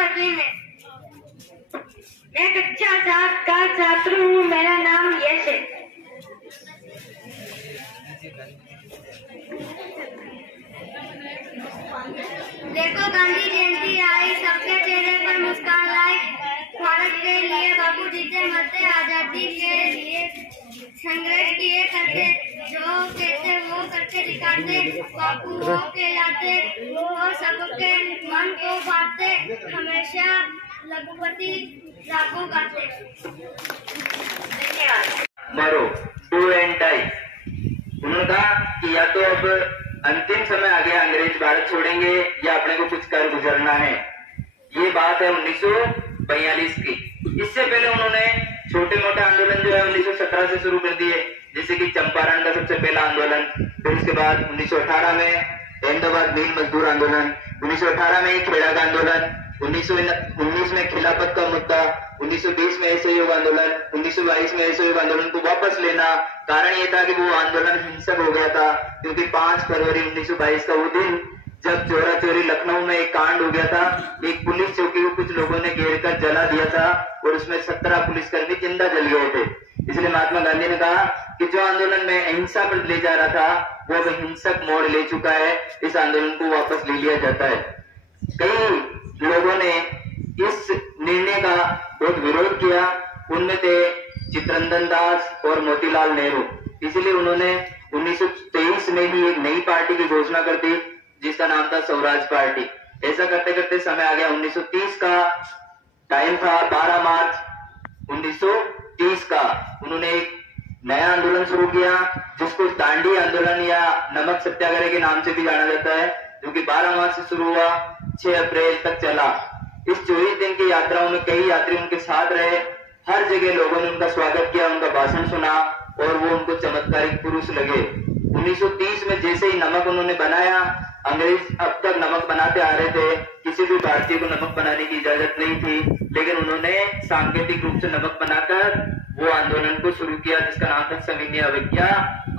10वीं में। मैं कक्षा 7 का छात्र हूँ। मेरा नाम यश है। देखो गांधी जयंती आई, सबके चेहरे पर मुस्कान लाई। भारत के लिए बापू जी से मरते, आजादी के लिए संघर्ष किए करते, जो कहते वो करके दिखाते, बापू वो कहलाते, वो सबके मन को बांटते, हमेशा लघुपति लागू गाते। धन्यवाद। मरो, डू एंड डाई। उन्होंने कहा कि या तो अब अंतिम समय आ गया, अंग्रेज भारत छोड़ेंगे या अपने को कुछ कर गुजरना है। ये बात है 1942 की। इससे पहले उन्होंने छोटे मोटे आंदोलन जो है 1917 से शुरू कर दिए, जैसे कि चंपारण का सबसे पहला आंदोलन। फिर उसके बाद 1918 में अहमदाबाद मिल मजदूर आंदोलन, 1918 में खेड़ा का आंदोलन, 1919 में खिलाफत का मुद्दा, 1920 में असहयोग आंदोलन, 1922 में असहयोग आंदोलन को वापस लेना। कारण ये था कि वो आंदोलन हिंसक हो गया था, क्योंकि 5 फरवरी 1922 का वो दिन जब चोरा चोरी लखनऊ में एक कांड हो गया था। एक पुलिस चौकी को कुछ लोगों ने घेर कर जला दिया था और उसमें 17 पुलिसकर्मी जिंदा जल गए थे। इसलिए महात्मा गांधी ने कहा कि जो आंदोलन में अहिंसा पर ले जा रहा था वो अब हिंसक मोड़ ले चुका है, इस आंदोलन को वापस ले लिया जाता है। कई लोगों ने इस निर्णय का बहुत विरोध किया, उनमें थे चित्तरंजन दास और मोतीलाल नेहरू। इसलिए उन्होंने 1923 में ही एक नई पार्टी की घोषणा कर दी, जिसका नाम था स्वराज पार्टी। ऐसा करते करते समय आ गया 1930 का। टाइम था 12 मार्च 1930 का। उन्होंने एक नया आंदोलन शुरू किया, जिसको दांडी आंदोलन या नमक सत्याग्रह के नाम से भी जाना जाता है, जो कि 12 मार्च से शुरू हुआ, 6 अप्रैल तक चला। इस 24 दिन की यात्राओं में कई यात्री उनके साथ रहे। हर जगह लोगों ने उनका स्वागत किया, उनका भाषण सुना और वो उनको चमत्कारिक पुरुष लगे। 1930 में जैसे ही नमक उन्होंने बनाया, अंग्रेज अब तक नमक बनाते आ रहे थे, किसी भी भारतीय को नमक बनाने की इजाजत नहीं थी, लेकिन उन्होंने सांकेतिक रूप से नमक बनाकर वो आंदोलन को शुरू किया, जिसका नाम था सविनय अवज्ञा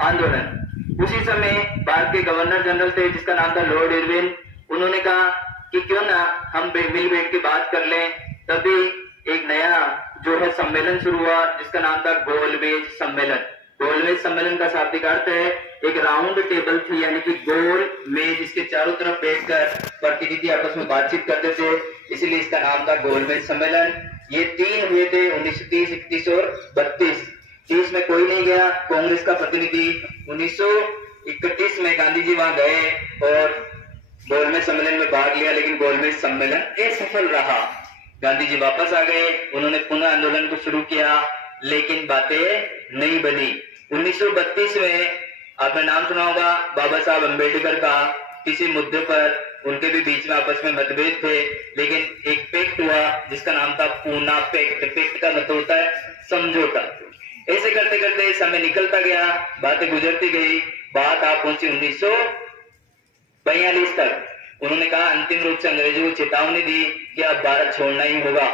आंदोलन। उसी समय भारत के गवर्नर जनरल थे, जिसका नाम था लॉर्ड इरविन। उन्होंने कहा कि क्यों ना हम मिल बैठ के बात कर लें। तभी एक नया जो है सम्मेलन शुरू हुआ, जिसका नाम था गोलमेज सम्मेलन। गोलमेज सम्मेलन का शाब्दिक अर्थ है एक राउंड टेबल थी, यानी कि गोल मेज, इसके चारों तरफ बैठकर प्रतिनिधि आपस में बातचीत करते थे, इसलिए इसका नाम था गोलमेज सम्मेलन। ये 3 हुए थे 1930, 31 और 32। 30 में कोई नहीं गया कांग्रेस का प्रतिनिधि। 1931 में गांधी जी वहां गए और गोलमेज सम्मेलन में भाग लिया, लेकिन गोलमेज सम्मेलन असफल रहा। गांधी जी वापस आ गए, उन्होंने पुनः आंदोलन को शुरू किया, लेकिन बातें नहीं बनी। 1932 में आपने नाम सुना होगा बाबा साहब अम्बेडकर का। किसी मुद्दे पर उनके भी बीच में आपस में मतभेद थे, लेकिन एक पैक्ट हुआ जिसका नाम था पूना पैक्ट। पैक्ट का मतलब होता है समझौता। ऐसे करते करते समय निकलता गया, बातें गुजरती गई, बात आप पहुंची 1942 तक। उन्होंने कहा, अंतिम रूप से अंग्रेजों को चेतावनी दी कि अब भारत छोड़ना ही होगा,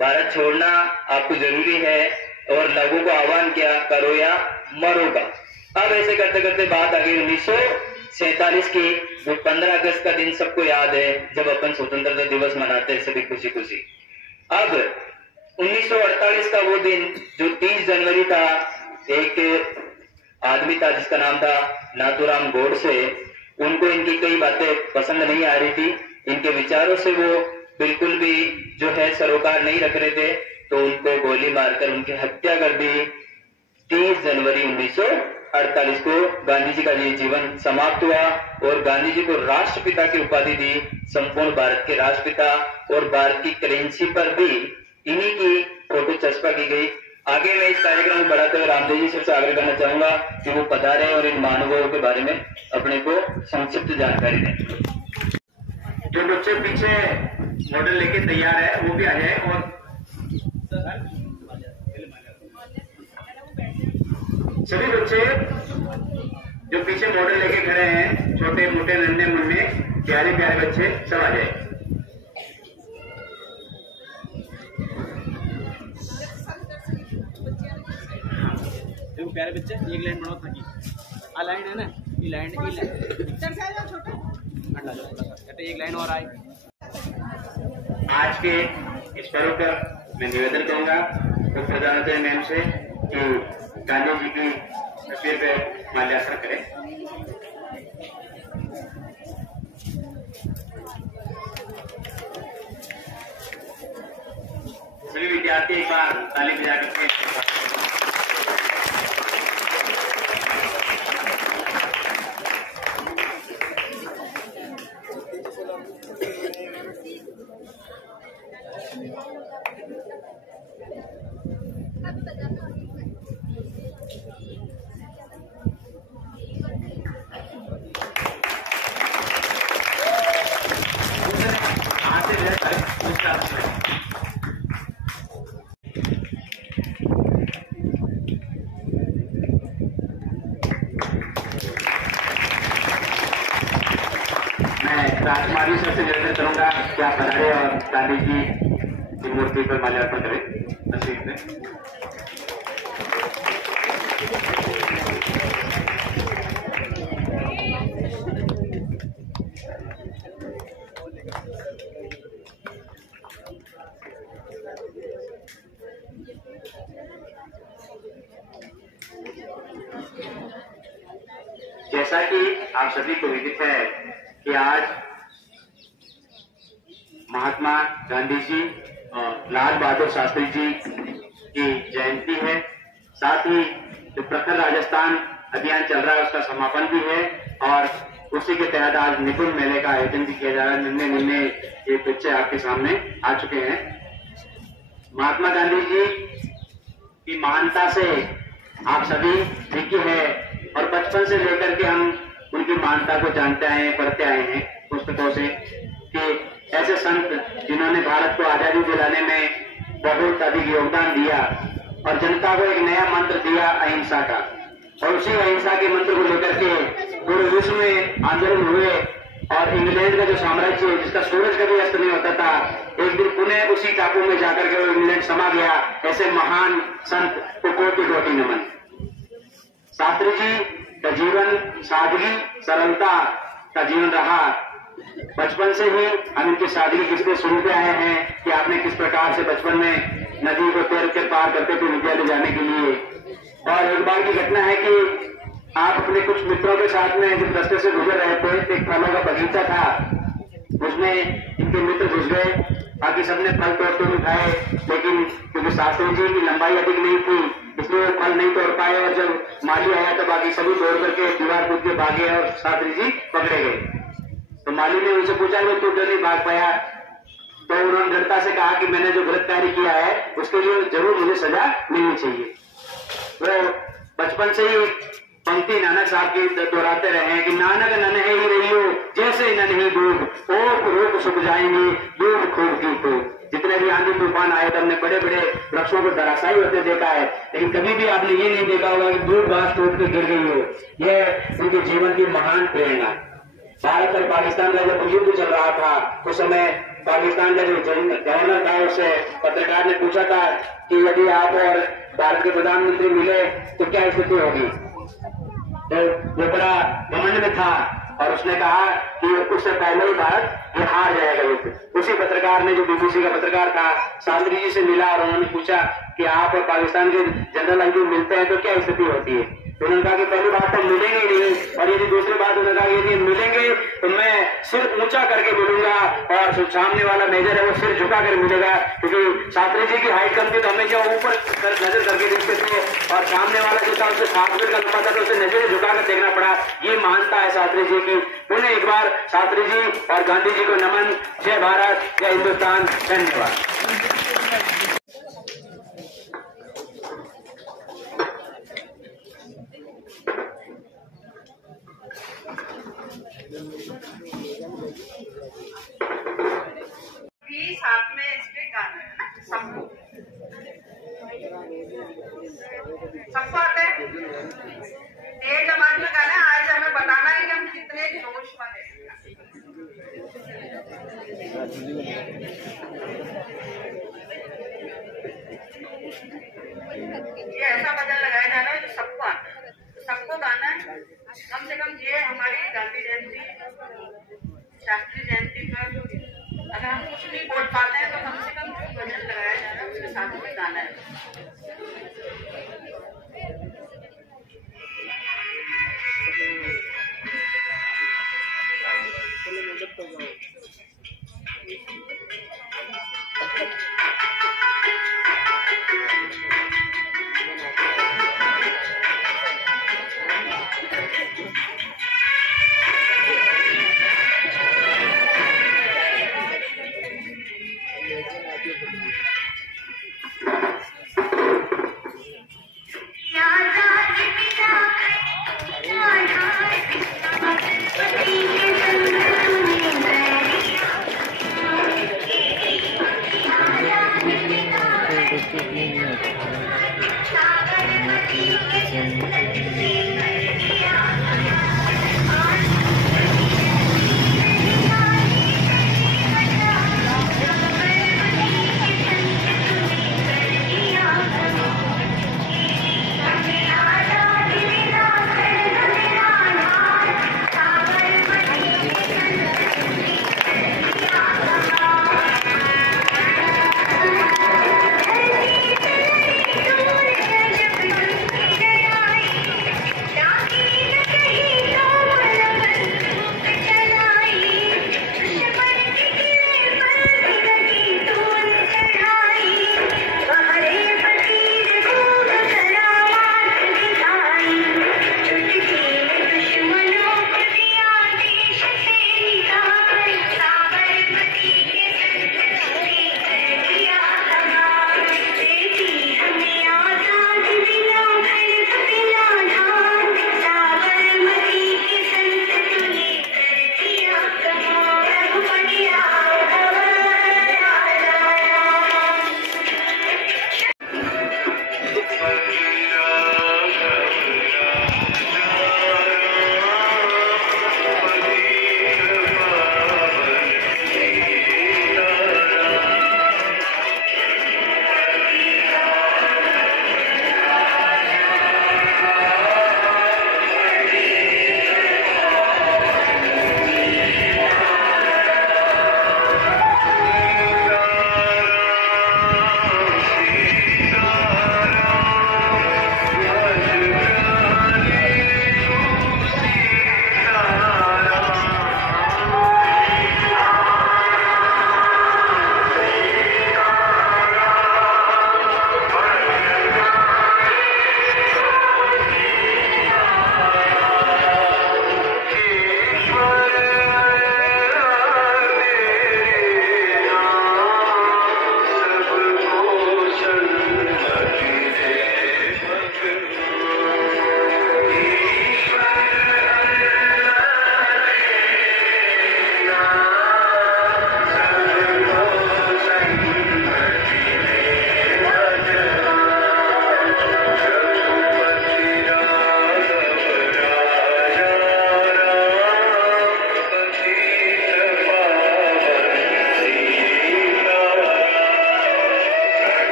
भारत छोड़ना आपको जरूरी है, और लोगों को आह्वान किया, करो या मरो का। अब ऐसे करते करते बात आ गई 1947 की, जो 15 अगस्त का दिन सबको याद है, जब अपन स्वतंत्रता दिवस मनाते हैं सभी खुशी खुशी। अब 1948 का वो दिन जो 30 जनवरी था, एक आदमी था जिसका नाम था नाथूराम गोडसे। उनको इनकी कई बातें पसंद नहीं आ रही थी, इनके विचारों से वो बिल्कुल भी जो है सरोकार नहीं रख रहे थे, तो उनको गोली मारकर उनकी हत्या कर दी। 30 जनवरी 1948 को गांधी जी का ये जीवन समाप्त हुआ और गांधी जी को राष्ट्रपिता की उपाधि दी, संपूर्ण भारत के राष्ट्रपिता। और भारत की करेंसी पर भी इन्हीं की फोटो चस्पा की गई। आगे मैं इस कार्यक्रम को बढ़ाते हुए रामदेव जी से आग्रह करना चाहूंगा कि वो पधारें और इन महानुभावों के बारे में अपने को संक्षिप्त जानकारी दें। जो बच्चे पीछे मॉडल लेके तैयार है वो भी आ जाए, और सभी बच्चे जो पीछे मॉडल लेके खड़े हैं, छोटे मोटे नन्हे मुन्ने प्यारे प्यारे बच्चे, सब आ जाए। देखो प्यारे बच्चे, एक लाइन बनाओ ताकि आ लाइन है ना, ये लाइन छोटा कहते एक लाइन और आए। आज के इस पर्व पर मैं निवेदन करूंगा तो प्रधानमंत्री मैम से कि गांधी जी की तस्वीर पर माल्यार्पण करें। सभी विद्यार्थी एक बार ताली बजा करके राजकुमारी सर से निवेदन करूंगा कि आप पधारे और गांधी जी की मूर्ति पर माल्यार्पण करें तस्वीर में। जैसा कि आप सभी को विदित है कि आज महात्मा गांधी जी और लाल बहादुर शास्त्री जी की जयंती है। साथ ही जो प्रखर राजस्थान अभियान चल रहा है उसका समापन भी है और उसी के तहत आज निपुण मेले का आयोजन भी किया जा रहा है। निन्ने ये बच्चे आपके सामने आ चुके हैं। महात्मा गांधी जी की महानता से आप सभी विज्ञ है और बचपन से लेकर के हम उनकी महानता को जानते आए हैं, पढ़ते आए हैं पुस्तकों से कि ऐसे संत जिन्होंने भारत को आजादी दिलाने में बहुत अधिक योगदान दिया और जनता को एक नया मंत्र दिया अहिंसा का, और उसी अहिंसा के मंत्र को लेकर के पूरे विश्व में आंदोलन हुए और इंग्लैंड का जो साम्राज्य जिसका सूरज कभी अस्त नहीं होता था, एक दिन पुनः उसी टापू में जाकर के वो इंग्लैंड समा गया। ऐसे महान संत को कोटि नमन। शास्त्री जी का जीवन सादगी सरलता का जीवन रहा। बचपन से ही हम इनकी सादगी किससे सुनते आए हैं कि आपने किस प्रकार से बचपन में नदी को तैर के पार करते थे विद्यालय जाने के लिए। और एक बार की घटना है कि आप अपने कुछ मित्रों के साथ में जिस रास्ते से गुजर रहे थे, एक फलों का बगीचा था, उसमें इनके मित्र घुस गए। बाकी सबने फल तोड़ते हुए खाए, लेकिन क्योंकि शास्त्री जी की लंबाई अधिक नहीं थी इसलिए वो फल नहीं तोड़ पाए और जब माली आया तो बाकी सभी दौड़ करके दीवार कूद के भागे और शास्त्री जी पकड़े गए। तो माली ने उनसे पूछा कि तू क्यों नहीं भाग पाया, तो उन्होंने दृढ़ता से कहा कि मैंने जो गलत कार्य किया है उसके लिए जरूर मुझे सजा मिलनी चाहिए। वो बचपन से ही पंक्ति नानक साहब की दोहराते रहे हैं कि नानक नन्हे ही रहियो जैसे नन्ही दूध ओप रोक सुख जाएंगे दूध खूब की तो। जितने भी आंधी तूफान आए तो हमने बड़े बड़े वृक्षों को धराशायी होते देखा है, लेकिन कभी भी आपने ये नहीं देखा होगा कि दूध घास टूट के गिर गई हो। यह उनके जीवन की महान प्रेरणा। भारत और पाकिस्तान का जब युद्ध चल रहा था उस समय पाकिस्तान का जो गवर्नर था उससे पत्रकार ने पूछा था कि यदि आप और भारत के प्रधानमंत्री मिले तो क्या स्थिति होगी। तो वो बड़ा घमंड में था और उसने कहा कि उससे पहले ही भारत ये हार जाएगा युद्ध। उसी पत्रकार ने, जो बीबीसी का पत्रकार था, शास्त्री जी से मिला और उन्होंने पूछा कि आप और पाकिस्तान के जनरल अंजुम मिलते हैं तो क्या स्थिति होती है। तो उन्होंने कहा कि पहली बात तो मिलेंगे नहीं, और यदि दूसरी बात उन्होंने कहा यदि मिलेंगे तो मैं सिर ऊंचा करके मिलूंगा और जो सामने वाला मेजर है वो सिर झुका कर मिलेगा, क्योंकि शास्त्री जी की हाइट कम थी तो हमेशा ऊपर नजर करके देखते थे और सामने वाला जो था उसे 7 फीट का लंबा था तो उसे नजर झुका कर देखना पड़ा। ये मानता है शास्त्री जी की। पुनः एक बार शास्त्री जी और गांधी जी को नमन। जय भारत, जय हिंदुस्तान, धन्यवाद। साथ में इसके गाने है ना, सबको आते हैं। ये जमाने में गाना आज हमें बताना है कि हम कितने जोश वाले हैं। ये ऐसा भजन लगाया जाना है जो सबको आता है, सबको गाना है। कम से कम ये हमारी गांधी जयंती, शास्त्री जयंती पर अगर हम कुछ नहीं बोल पाते हैं तो कम से कम भजन लगाया जाना, उसके साथ में गाना है।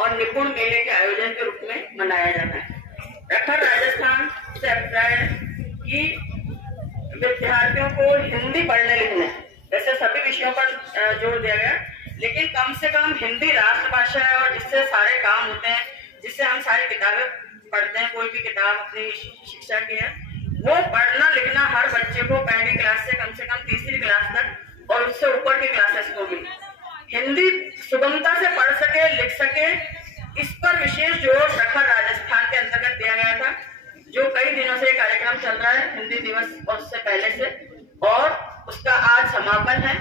और निपुण मेले के आयोजन के रूप में मनाया जाता है। प्रखर राजस्थान से अभिप्राय है कि विद्यार्थियों को हिंदी पढ़ने लिखने, वैसे सभी विषयों पर जोर दिया गया, लेकिन कम से कम हिंदी राष्ट्रभाषा है और जिससे सारे काम होते हैं, जिससे हम सारी किताबें पढ़ते हैं, कोई भी किताब अपनी शिक्षा की है, वो पढ़ना लिखना हर बच्चे को पहली क्लास से कम तीसरी क्लास तक और उससे ऊपर की क्लासेस को भी हिंदी सुगमता से पढ़ सके, लिख सके, इस पर विशेष जोर शखर राजस्थान के अंतर्गत दिया गया था, जो कई दिनों से कार्यक्रम चल रहा है हिंदी दिवस और उससे पहले से, और उसका आज समापन है।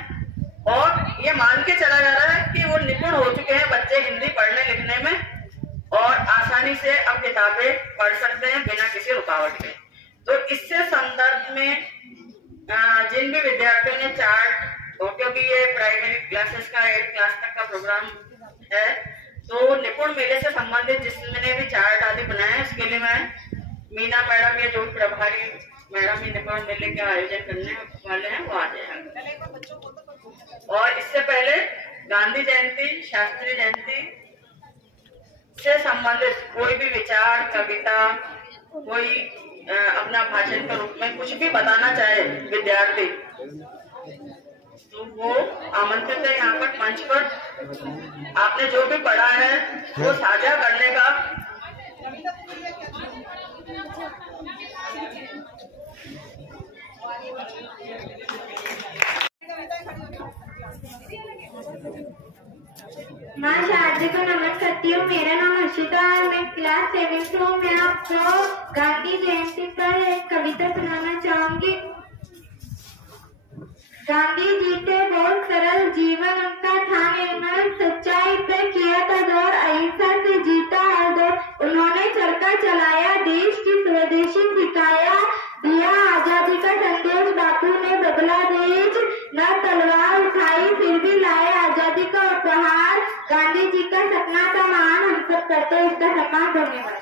और ये मान के चला जा रहा है कि वो निपुण हो चुके हैं बच्चे हिंदी पढ़ने लिखने में और आसानी से अब किताबें पढ़ सकते हैं बिना किसी रुकावट के। तो इससे संदर्भ में जिन भी विद्यार्थियों ने चार्ट, क्योंकि ये प्राइमरी क्लासेस का 8 क्लास तक का प्रोग्राम है, तो निपुण मेले से संबंधित जिसने भी चार्ट आदि बनाए, उसके लिए मैं मीना मैडम, ये जो प्रभारी मैडम ये निपुण मेले के आयोजन करने वाले हैं, वो आ जाएंगे। और इससे पहले गांधी जयंती, शास्त्री जयंती से संबंधित कोई भी विचार, कविता, कोई अपना भाषण के रूप में कुछ भी बताना चाहे विद्यार्थी, तो वो आमंत्रित है यहाँ पर मंच पर। आपने जो भी पढ़ा है वो साझा करने का मैं शारदा को नमन करती हूँ। मेरा नाम हर्षिता है, मैं क्लास 7th हूँ। मैं आपको गांधी जयंती पर एक कविता सुनाना चाहूंगी। गांधी जी थे बहुत सरल जीवन उनका था निर्मल, सच्चाई पे किया था जोर, अहिंसा से जीता हर दौर। उन्होंने चरखा चलाया, देश की स्वदेशी सिखाया, दिया आजादी का संदेश, बापू ने बदला देश, न तलवार उठाई फिर भी लाए आजादी का उपहार। गांधी जी का सपना था महान, हम सब करते इसका सम्मान। धन्यवाद।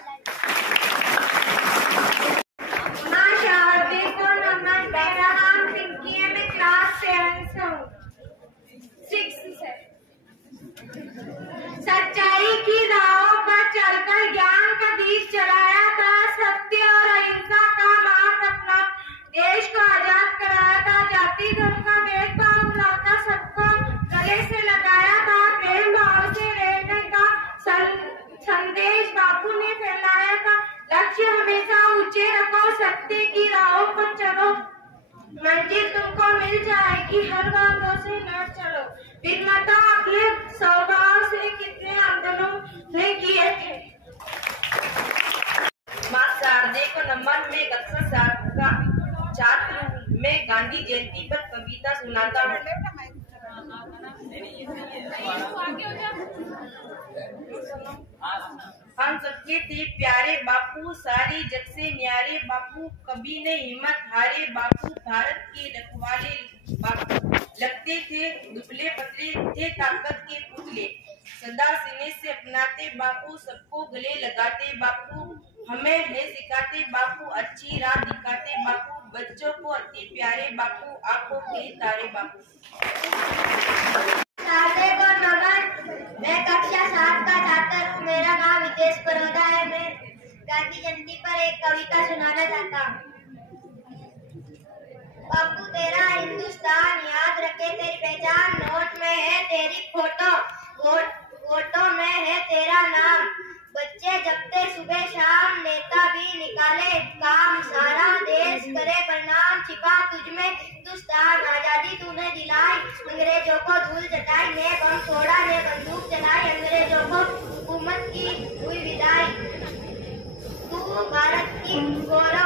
मेरा नाम पिंकी है, मैं क्लास 7 हूँ, 6 से। सच्चाई की राहों पर चलकर ज्ञान का दीप जलाया था, सत्य और अहिंसा का मार्ग अपना देश को आजाद कराया था, जाति धर्म का भेदभाव भुलाकर सबको गले से लगाया था, प्रेम भाव से रहने का संदेश बापू ने फैलाया था। लक्ष्य हमेशा ऊंचे रखो, सत्य की राहों पर चलो, मंजिल तुमको मिल जाएगी, हर बातों से न चलो। विघ्नता अपने स्वभाव से कितने आंदोलन ने किए थे। माँ शारदे को नमन, में कक्षा 7 का छात्र हूँ। मैं गांधी जयंती पर कविता सुनाता हूँ। हम सबके थे प्यारे बापू, सारे जग से न्यारे बापू, कभी ने हिम्मत हारे बापू, भारत के रखवाले बापू। लगते थे दुबले पतले, थे ताकत के पुतले, सदा सीने से अपनाते बापू, सबको गले लगाते बापू, हमें है सिखाते बापू, अच्छी राह दिखाते बापू, बच्चों को अति प्यारे बापू, आंखों के तारे बापू। शारदे को नमन, मैं कक्षा 7 का छात्र हूँ। मेरा नाम हितेश परोदा है। मैं गांधी जयंती पर एक कविता सुनाना चाहता हूँ। बापू तेरा हिंदुस्तान याद रखे तेरी पहचान, नोट में है तेरी फोटो, फोटो में है तेरा नाम। बच्चे जगते सुबह शाम, नेता भी निकाले काम, सारा देश करे प्रणाम, छिपा तुझमें हिंदुस्तान। आजादी तूने दिलाई, अंग्रेजों को धूल जटाई, ने बम छोड़ा ने बंदूक चलाई, अंग्रेजों को हुकूमत की हुई विदाई। तू भारत की गौरव